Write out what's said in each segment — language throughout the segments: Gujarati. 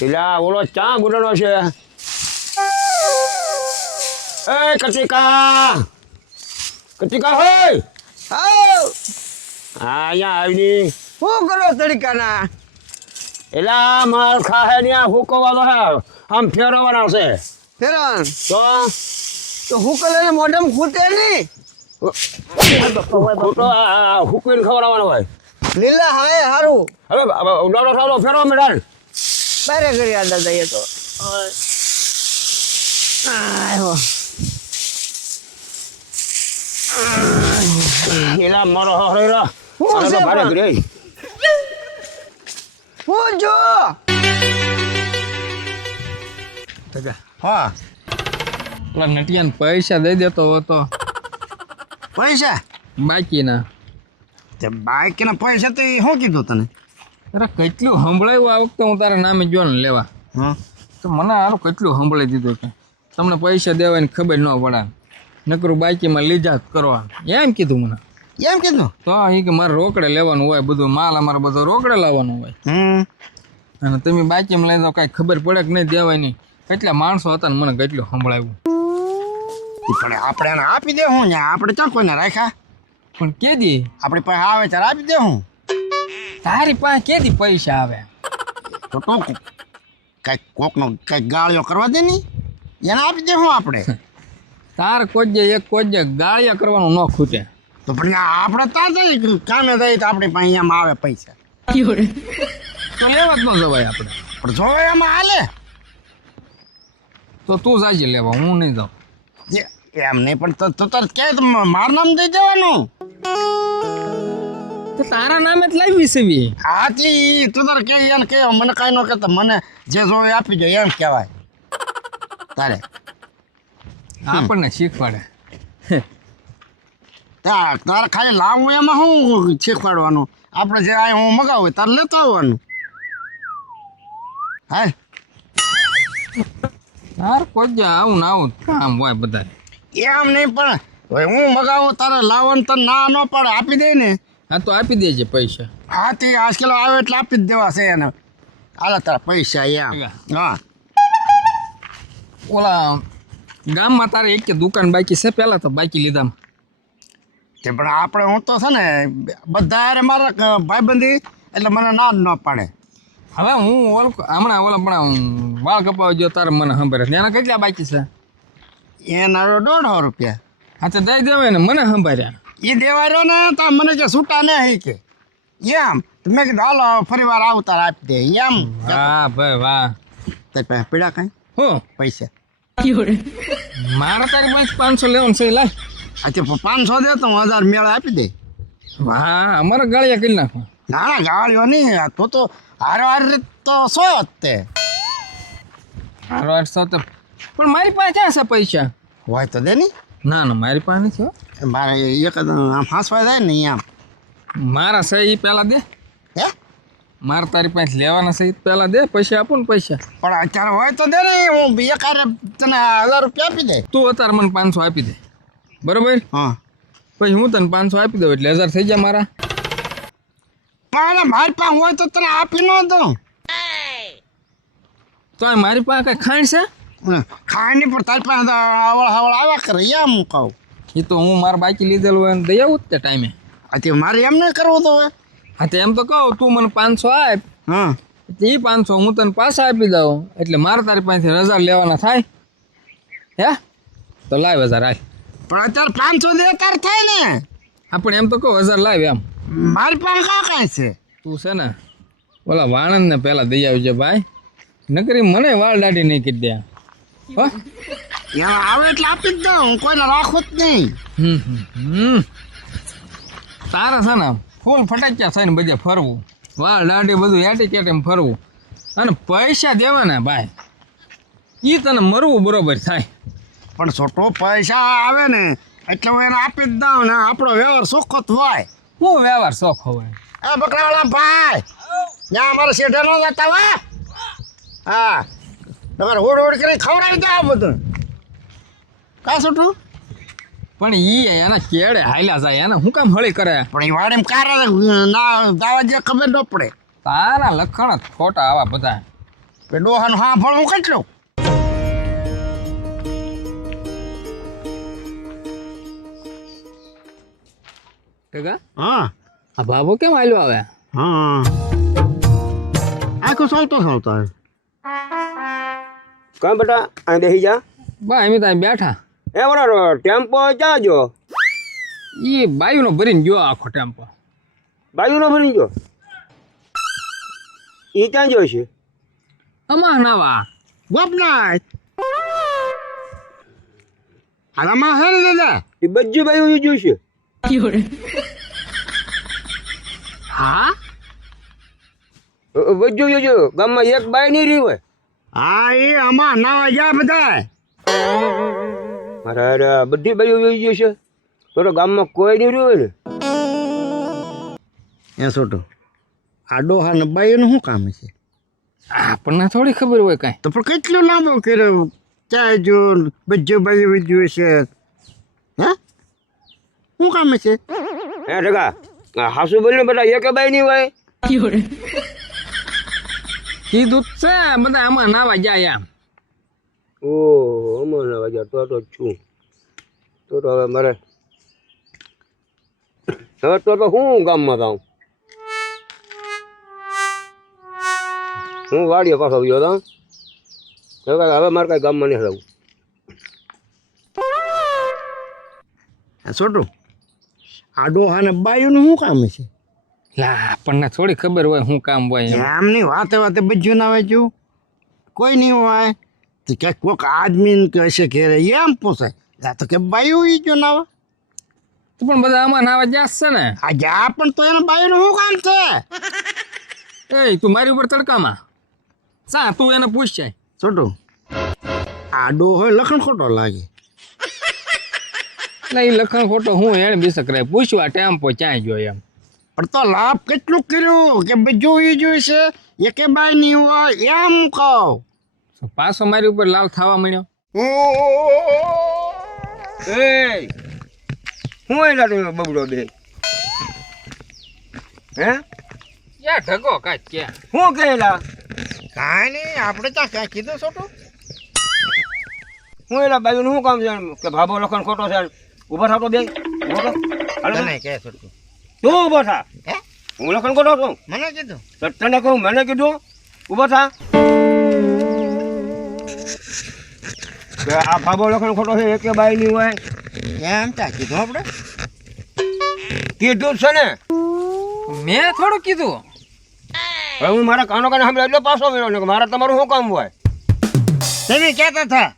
પેલા ઓલો ચા ગુડણો છે એ કટિકા હોય આવ હા અહીંયા આવીની શું કરો તડકાના એલા માર ખાહે ને હુકવાનો હે આમ ફેરવવાનો છે ફેરન તો હું કરે મોઢમ ખૂટે નહીં ખોટો હુકવીને ખવડાવવાનો હોય લીલા હાય હારું હવે ઉડાડો ખાવડો ફેરવો મેડાલ બારે કરી આડા દઈએ તો આયો એલા મારો હરેલા હું છે ભારે પણ? કરી હું જો હા પેલા નટિયાને પૈસા દઈ દેતો હતો પૈસા બાકીના. તે બાઈકના પૈસા તો શું કીધું તને અરે કેટલું સંભળાયું આ વખતે હું તારા નામે જો ને લેવા હા તો મને હારું કેટલું સંભળાઈ દીધું કે તમને પૈસા દેવાની ખબર ન પડે નકરું બાકીમાં લીધા જ કરવા એમ કીધું મને. એમ કીધું તો એ કે મારે રોકડે લેવાનું હોય બધું માલ અમારે બધો રોકડે લાવવાનું હોય અને તમે બાકીમાં લઈ દો કાંઈ ખબર પડે કે નહીં દેવાય નહીં. કેટલા માણસો હતા ને મને કેટલું સંભળાયું પણ આપણે એને આપી દે હું આપણે ક્યાં કોઈને રાખ્યા પણ કેદી આપણી પાસે આવે ત્યારે આપી દે હું તારી પાસે કેદી પૈસા આવે તો કંઈક કોકનો કંઈક ગાળિયો કરવા દે નહીં એને આપી દે હું આપણે તાર કોજે એક કોજે ગાળિયા કરવાનું ન ખૂટે તો પણ આપણે ત્યાં જઈએ કામે જઈએ તો આપણી પાસે અહીંયા આવે પૈસા તો લેવા જ ન જવાય આપણે. પણ જોવે એમાં હાલે તો તું જાજે લેવા હું નહીં જાઉં. એમ નહીં પણ તો તારે કે મારું નામ દઈ દેવાનું તો તારા નામે જ લાવી છે હાથી તું તારે કે એને કે મને કાંઈ ન કહેતો મને જે જોવે આપી દે એમ કહેવાય તારે આપણને શીખવાડે. તારે ખાલી લાવવું એમાં શું શીખવાડવાનું આપણે જે આ હું મગાવું તારે લેતા આવવાનું હા તાર કોજે આવું ને આવું કામ હોય બધા. એમ નહીં પણ હવે હું મગાવું તારે લાવવાનું તો ના ન પડે આપી દે ને હા તો આપી દેજે પૈસા. હાથી આજકાલ આવે એટલે આપી જ દેવા છે એને હાલે તારા પૈસા એમ હા ઓલા ગામમાં તારે એક કે દુકાન બાકી છે પહેલાં તો બાકી લીધામાં. તે પણ આપણે હું તો છે ને બધા હારે મારા ભાઈબંધી એટલે મને ના જ ન પાડે હવે હું હમણાં ઓલા પણ વાળ કપાવા ગયો તારે મને સંભાળે એના કેટલા બાકી છે એના 150 રૂપિયા હા તો દઈ દેવાય ને મને સંભાળ્યા. એ દેવા રહ્યો ને તો મને કે છૂટા ને હઈ કે એમ તો મેં કીધું હાલો ફરી વાર આવું તારે આપી દે એમ વાહ ભાઈ વાહ. તારી પાસે પીડા કાંઈ હું પૈસા મારે તારી પાસે 500 લેવાનું છે લાય. અચ્છા 500 દે તો હું 1000 મેળા આપી દે વાહ અમારે ગાળિયા કરી નાખો. ના ના ગાળ્યો નહીં તો હારો હાર તો 100 જ તે હારો 800 તો પણ મારી પાસે ક્યાં છે પૈસા હોય તો દે નહીં ના ના મારી પાસે નથી હો. મારે એક આમ હાંસવા જાય ને આમ મારા છે એ પહેલાં દે હે મારે તારી પાસે લેવાના છે એ પહેલાં દે પૈસા આપો ને પૈસા. પણ અત્યારે હોય તો દે ને હું એક હારે તને 1000 રૂપિયા આપી દે તું અત્યારે મને 500 આપી દે બરોબર હા પછી હું તને 500 આપી દઉં એટલે 1000 થઈ જાય મારા. પણ મારી પાસે હોય તો તને આપી ન દઉં તો મારી પાસે કાંઈ ખાણ છે ખાય નહીં પણ તારી પાસે આવળ આવ્યા કરે એમ હું કહું એ તો હું મારા બાકી લીધેલું હોય ને દઈ આવું જ તે ટાઈમે. અત્યારે મારે એમ નહીં કરવું તો હવે હા તો એમ તો કહું તું મને 500 આપ હા એ 500 હું તને પાછા આપી દઉં એટલે મારે તારી પાસેથી 1000 લેવાના થાય હે તો લાવ 1000 આય. પણ અત્યારે 500 દે તાર થાય ને આપણે એમ તો કહું 1000 લાવ એમ. મારી પાસે કાંઈ છે તું છે ને ઓલા વાણંદને પહેલાં દઈ આવજે ભાઈ નકરી મને વાળ દાઢી નહીં કરી દે હો. એમાં આવે એટલે આપી જ દઉં હું કોઈને રાખું જ નહીં તારા છે ને ફૂલ ફટાક્યા થઈને બધે ફરવું વાળ દાઢી બધું એટી કેટીમાં ફરવું અને પૈસા દેવાના ભાઈ એ તને મરવું બરોબર થાય. પણ છોટો પૈસા આવે ને એટલે હું એને આપી જ દઉં ને આપણો વ્યવહાર સુખત હોય હું વ્યવહાર શોખ હોય એ બકરાવાળા ભાઈ ત્યાં અમારે શેઠે ન જતા હોય હા તમારે હોડ હોડ કરીને ખવડાવી દે આ બધું કા છોટું પણ ઈ એના કેડે હાલ્યા જાય એને હું કામ હળી કરે પણ એ વાડે કારા ના દાવા જે ખબર ન પડે તારા લખણ જ ખોટા આવા બધા કે ડોહાનું હા ફળું કેટલું કાકા હા આ બાબો કેમ આલ્યો આવે હા આખું ચાલતો ચાલતો કાં બેટા અહીં બેસી જા બા એમ ત્યાં બેઠા એ બરાબર ટેમ્પો ક્યાં જો એ બાયુનો ભરીને ગયો આખો ટેમ્પો બાજુનો ભરી ગયો એ ક્યાં ગયો છે અમાર નાવા ગોપનાથ આરામાં હે ને દાદા એ બજ્જુ બાજુ ગયું છે હા બજ્જુ જો ગામમાં એક બાઈ નહીં રહી હોય હા એ આમાં નાવા જા બધા અરે અરે બધી બાજુ જોઈ ગયું છે તો ગામમાં કોઈ નહીં રહ્યું હોય ને એ છોટો આ ડોહા ને બાઈનું શું કામ છે આપણને થોડી ખબર હોય કાંઈ તો પણ કેટલું લાંબુ કર્યું ચાય જો બજ્જો બાજુ વિજ્યું છે હે શું કામ છે હે ઢગા હાસુ બોલીને બેટા એક બાઈ નહીં હોય કીધું જ છે બધા આમાં નાવા જાય એમ ઓ અમને વાગ્યા તો છું તો હવે મારે હવે તો હું ગામમાં જાઉં હું વાડીએ પાછો ગયો હતો હવે મારે કાંઈ ગામમાં નહીં રહેવું છોટું આ ડોહા ને બાયુનું શું કામ છે લા આપણને થોડી ખબર હોય શું કામ હોય એમ એમની વાતે વાતે બજ્જુ ના વાંચ્યું કોઈ નહીં હોય તો ક્યાંક કોઈક આદમી કહેશે ઘેરે એમ પૂછાય તો કે બાયું ઈ જો ના તો પણ બધા આમાં નાવા જાસ છે ને આ જા પણ તો એના બાયુનું શું કામ છે એ તું મારી ઉપર તડકામાં સા તું એને પૂછ જાય છોટું આ ડોહો લખણ ખોટો લાગે એટલે એ લખણ ખોટો હું એને બીસક રહે પૂછ્યું આ ટેમ્પો ક્યાંય ગયો એમ પણ તો લાભ કેટલું કર્યું કે બીજું ઈ જોઈશે એકે બાય નહીં હોય એમ કહું તો પાછો મારી ઉપર લાલ થવા મળ્યો એ હું એના તમે બબડો બે હે યા ઢગો કાંઈ ક્યાં હું કહેલા કાંઈ નહીં આપણે ત્યાં ક્યાં કીધું છોટું હું એના બાજુનું શું કામ છે કે ભાભો લખણ ખોટો છે ઉભા થતો બે ઉભો થા. હાલો ને. તને કે છોટું તું ઉભો થા હે હું લખણ ખોટો છું મને કીધું તો તને કહું મને કીધું ઉભો થા કે આ ભાભો લખણ ખોટો છે એકે બાઈ નહીં હોય એમ ત્યાં કીધું આપણે કીધું જ છે ને મેં થોડું કીધું હવે હું મારા કાનો કાને સાંભળ્યો એટલે પાછો મળ્યો ને કે મારા તમારું શું કામ હોય તમે કહેતા હતા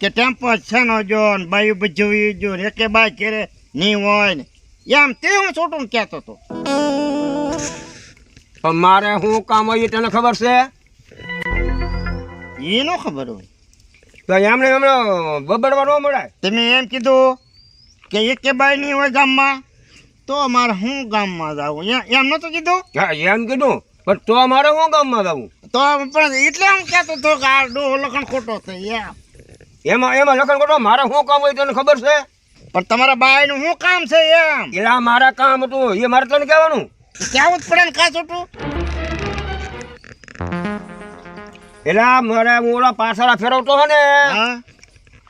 કે ટેમ્પો છે નો જો ને બાયું બજવી જો ને એકે બાય કરે નહીં હોય ને એમ તે હું છોટું કહેતો હતો પણ મારે શું કામ હોય એ તને ખબર છે એ નો ખબર હોય તો એમને એમને બબડવા ન મળે તમે એમ કીધું કે એકે બાય નહીં હોય ગામમાં તો મારે હું ગામમાં જાવું એમ નહોતું કીધું હા એમ કીધું પણ તો મારે શું ગામમાં જવું તો પણ એટલે હું કહેતો હતો કે આ ડોહો લખણ ખોટો છે એમ એમાં લખણ કરો મારે શું કામ હોય તને ખબર છે પણ તમારા બાયનું શું કામ છે એમ એલા મારા કામ હતું એ મારે તને કહેવાનું કેવું જ પડે ને કા છોટું એલા મારે હું ઓલા પાછળ ફેરવતો હે ને હા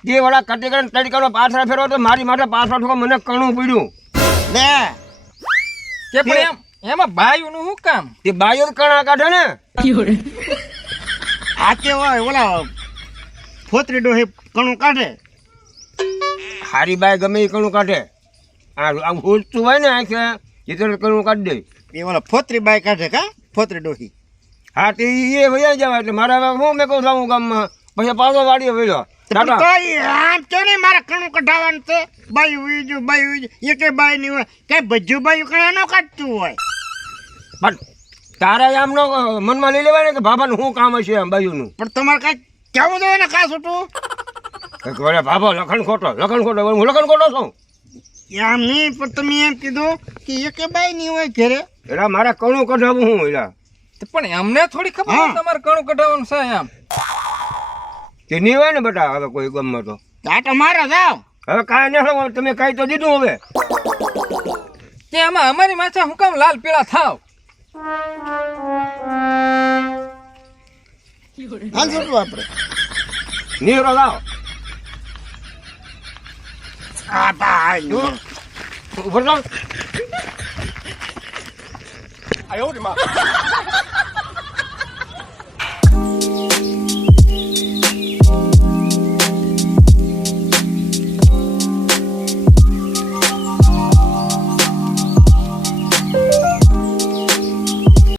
જે ઓલા કટી કરીને તડીકાનો પાછળ ફેરવતો મારી માટે પાછળ ઠોકો મને કણું પડ્યું લે કે પણ એમ એમાં બાયુનું શું કામ એ બાયો કણા કાઢે ને આ કેવાય ઓલા ફોતરી ડોહી કણું કાઢે હારી બાય ગમે એ કણું કાઢે આમ હુલતું હોય ને આંખે એ તો કણું કાઢી દે એ ઓલા ફોતરી બાય કાઢે કા ફોતરી ડોહી હા તે એ વયા જવાય એટલે મારે હવે હું મેં કહું છું ગામમાં પછી પાછો વાડીએ વળ્યો ટાટા તો આમ તો નહીં મારે કણું કઢાવવાનું છે બાયું વીજું એ કઈ બાય નહીં હોય કઈ ભજ્જુ બાયું કણા ન કાઢતું હોય પણ તારે આમનો મનમાં લઈ લેવાય ને કે બાબાનું શું કામ હશે એમ બાયુનું પણ તમારે કઈ કેવું જોઈએ ને કા છોટું ઘરે ભાભો લખણ ખોટો હું લખણ ખોટો છું એમ નહીં પણ તમે એમ કીધું કે એકે બાય નહીં હોય ઘરે એલા મારે કણું કઢાવવું હું એલા તો પણ એમને થોડી ખબર હા. હોય તમારે કણું કઢાવવાનું છે એમ કે નહીં હોય ને બેટા હવે કોઈ ગામમાં તો આટો મારો જાવ હવે કાંઈ નહીં હોય, તમે કાંઈ તો દીધું હવે કે આમાં અમારી માથે હું કામ લાલ પીળા થાવ હાલ છૂટવું આપણે નીરો લાવો આ ભાઈ ઉભો રહો.哎呦我的妈！